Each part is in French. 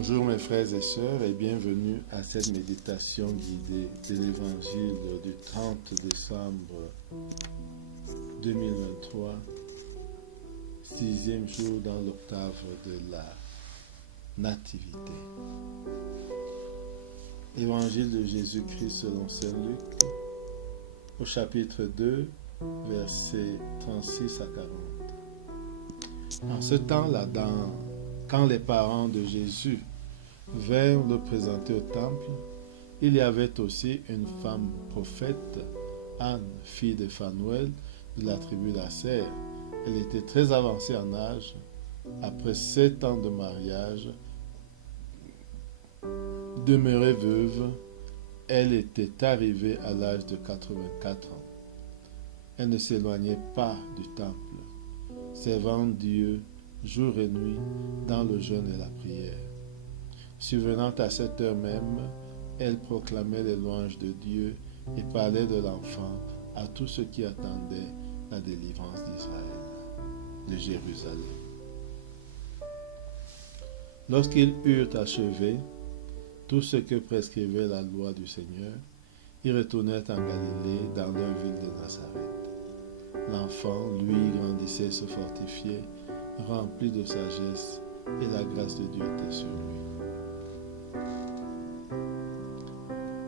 Bonjour mes frères et sœurs et bienvenue à cette méditation guidée de l'évangile du 30 décembre 2023, sixième jour dans l'octave de la Nativité. Évangile de Jésus-Christ selon Saint Luc, au chapitre 2, versets 36 à 40. En ce temps-là, quand les parents de Jésus vinrent le présenter au temple, il y avait aussi une femme prophète, Anne, fille de Phanuel, de la tribu d'Aser. Elle était très avancée en âge. Après 7 ans de mariage, demeurée veuve, elle était arrivée à l'âge de 84 ans. Elle ne s'éloignait pas du temple, servant Dieu jour et nuit dans le jeûne et la prière. Survenant à cette heure même, elle proclamait les louanges de Dieu et parlait de l'enfant à tous ceux qui attendaient la délivrance d'Israël, de Jérusalem. Lorsqu'ils eurent achevé tout ce que prescrivait la loi du Seigneur, ils retournèrent en Galilée, dans leur ville de Nazareth. L'enfant, lui, grandissait, se fortifiait, rempli de sagesse, et la grâce de Dieu était sur lui.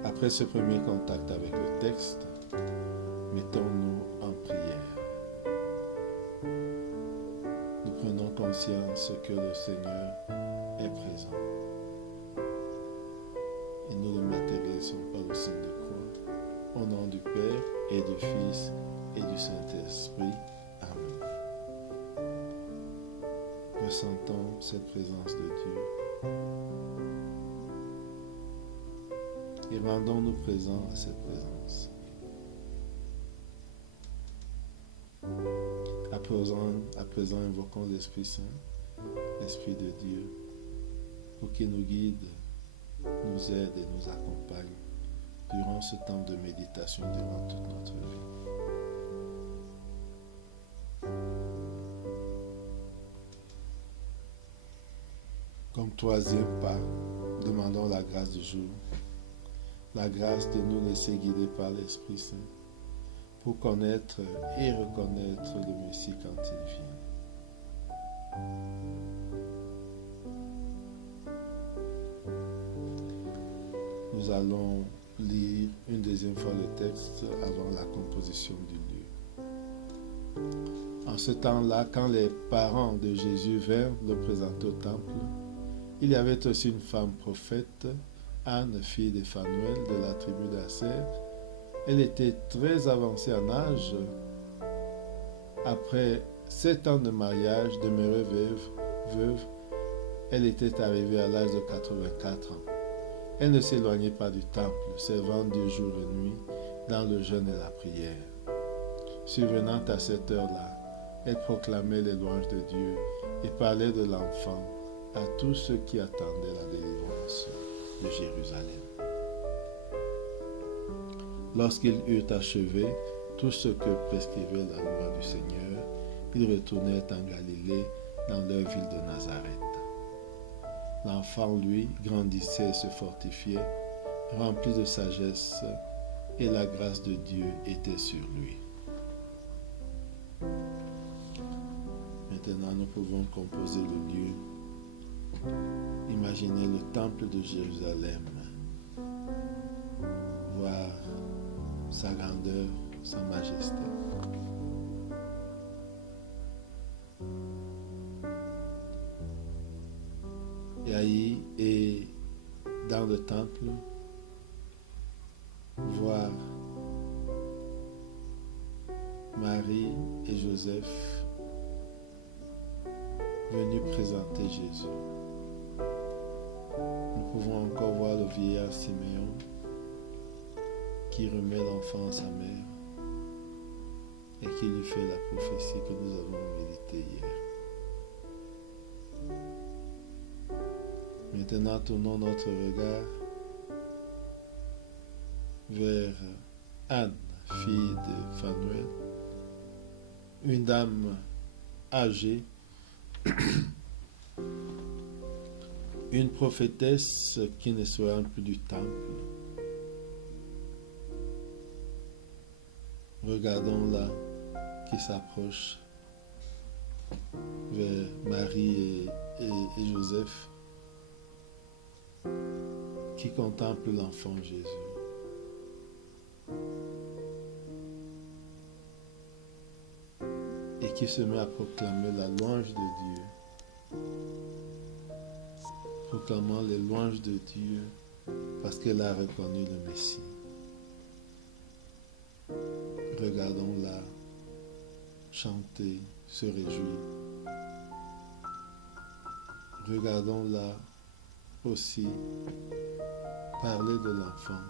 Après ce premier contact avec le texte, mettons-nous en prière. Nous prenons conscience que le Seigneur est présent. Et nous ne matérialisons pas le signe de croix. Au nom du Père et du Fils et du Saint-Esprit. Amen. Ressentons cette présence de Dieu et rendons-nous présents à cette présence. À présent, invoquons l'Esprit Saint, l'Esprit de Dieu, pour qu'il nous guide, nous aide et nous accompagne durant ce temps de méditation durant toute notre vie. Comme troisième pas, demandons la grâce du jour, la grâce de nous laisser guider par l'Esprit Saint pour connaître et reconnaître le Messie quand il vient. Nous allons lire une deuxième fois le texte avant la composition du lieu. En ce temps-là, quand les parents de Jésus vinrent le présenter au temple, il y avait aussi une femme prophète, Anne, fille de Phanuel, de la tribu d'Aser. Elle était très avancée en âge. Après 7 ans de mariage, demeurée veuve, elle était arrivée à l'âge de 84 ans. Elle ne s'éloignait pas du temple, servant Dieu jour et nuit dans le jeûne et la prière. Survenant à cette heure-là, elle proclamait les louanges de Dieu et parlait de l'enfant à tous ceux qui attendaient la délivrance de Jérusalem. Lorsqu'ils eurent achevé tout ce que prescrivait la loi du Seigneur, ils retournèrent en Galilée, dans leur ville de Nazareth. L'enfant, lui, grandissait et se fortifiait, rempli de sagesse, et la grâce de Dieu était sur lui. Maintenant, nous pouvons composer le lieu. Imaginez le temple de Jérusalem, voir sa grandeur, sa majesté. Et dans le temple, voir Marie et Joseph venus présenter Jésus. Nous pouvons encore voir le vieillard Siméon qui remet l'enfant à sa mère et qui lui fait la prophétie que nous avons méditée hier. Maintenant, tournons notre regard vers Anne, fille de Phanuel, une dame âgée une prophétesse qui ne se rend plus du temple. Regardons-la qui s'approche vers Marie et Joseph, qui contemple l'enfant Jésus. Et qui se met à proclamer la louange de Dieu. Proclamant les louanges de Dieu parce qu'elle a reconnu le Messie. Regardons-la chanter, se réjouir. Regardons-la aussi parler de l'enfant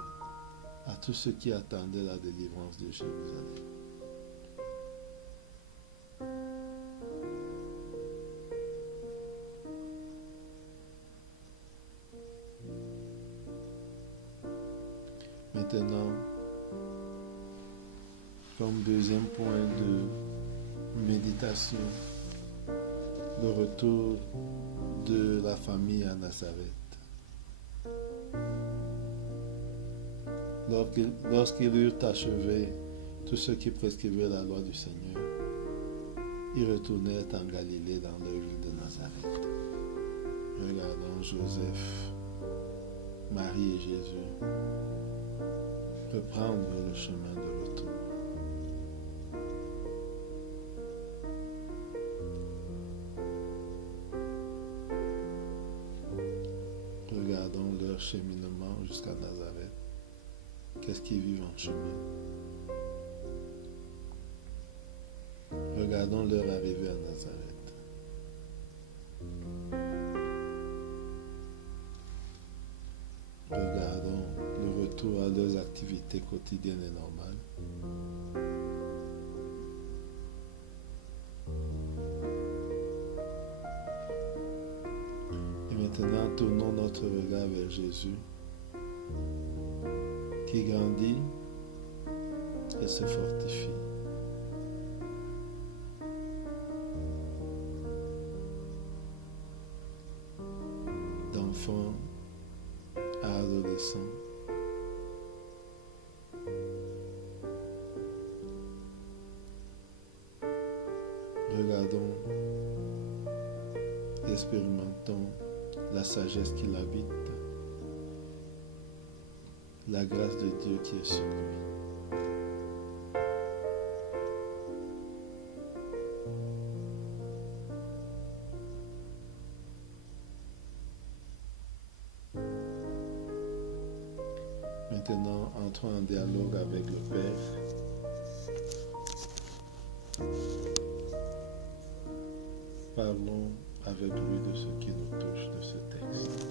à tous ceux qui attendaient la délivrance de Jérusalem. Maintenant, comme deuxième point de méditation, le retour de la famille à Nazareth. Lorsqu'ils eurent achevé tout ce qui prescrivait la loi du Seigneur, ils retournèrent en Galilée dans leur ville de Nazareth. Regardons Joseph, Marie et Jésus reprendre le chemin de retour. Regardons leur cheminement jusqu'à Nazareth. Qu'est-ce qu'ils vivent en chemin? Regardons leur arrivée à Nazareth. Regardons le retour à leurs activités quotidiennes et normales. Et maintenant, tournons notre regard vers Jésus, qui grandit et se fortifie. D'enfant à adolescent, regardons, expérimentons la sagesse qui l'habite, la grâce de Dieu qui est sur lui. Maintenant, entrons en dialogue avec le Père. Parlons avec lui de ce qui nous touche de ce texte.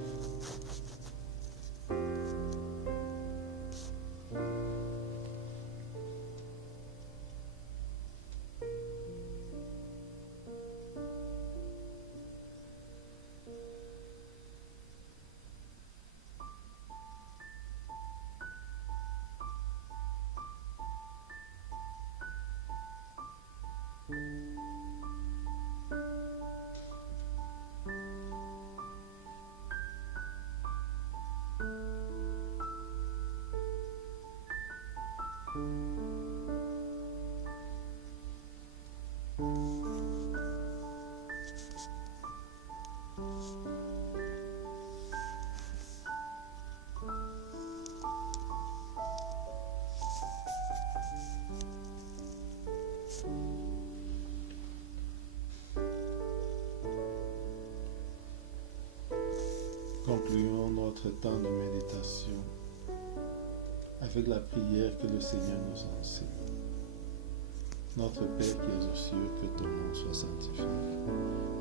Concluons notre temps de méditation avec la prière que le Seigneur nous enseigne. Notre Père qui es aux cieux, que ton nom soit sanctifié,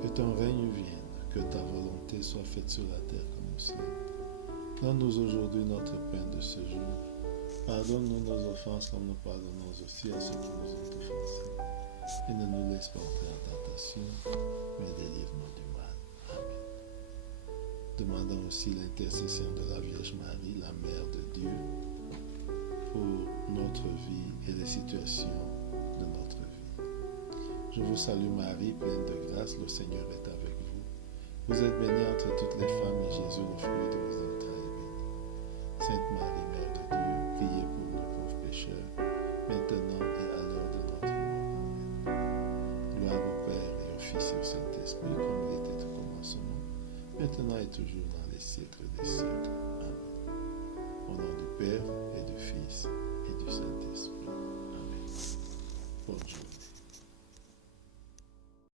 que ton règne vienne, que ta volonté soit faite sur la terre comme au ciel. Donne-nous aujourd'hui notre pain de ce jour. Pardonne-nous nos offenses comme nous pardonnons aussi à ceux qui nous ont offensés. Et ne nous laisse pas entrer en tentation, mais délivre-nous du mal. Amen. Demandons aussi l'intercession de la Vierge Marie, la Mère de Dieu, pour notre vie et les situations de notre vie. Je vous salue Marie, pleine de grâce, le Seigneur est avec vous. Vous êtes bénie entre toutes les femmes et Jésus, le fruit de vos entrailles, est béni. Sainte Marie, Mère de Dieu, priez pour nous pauvres pécheurs, maintenant et à l'heure de notre mort. Amen. Gloire au Père et au Fils et au Saint-Esprit, comme il était au commencement, maintenant et toujours dans les siècles des siècles. Amen. Au nom du Père et du Fils et du Saint-Esprit. Amen. Bonne journée.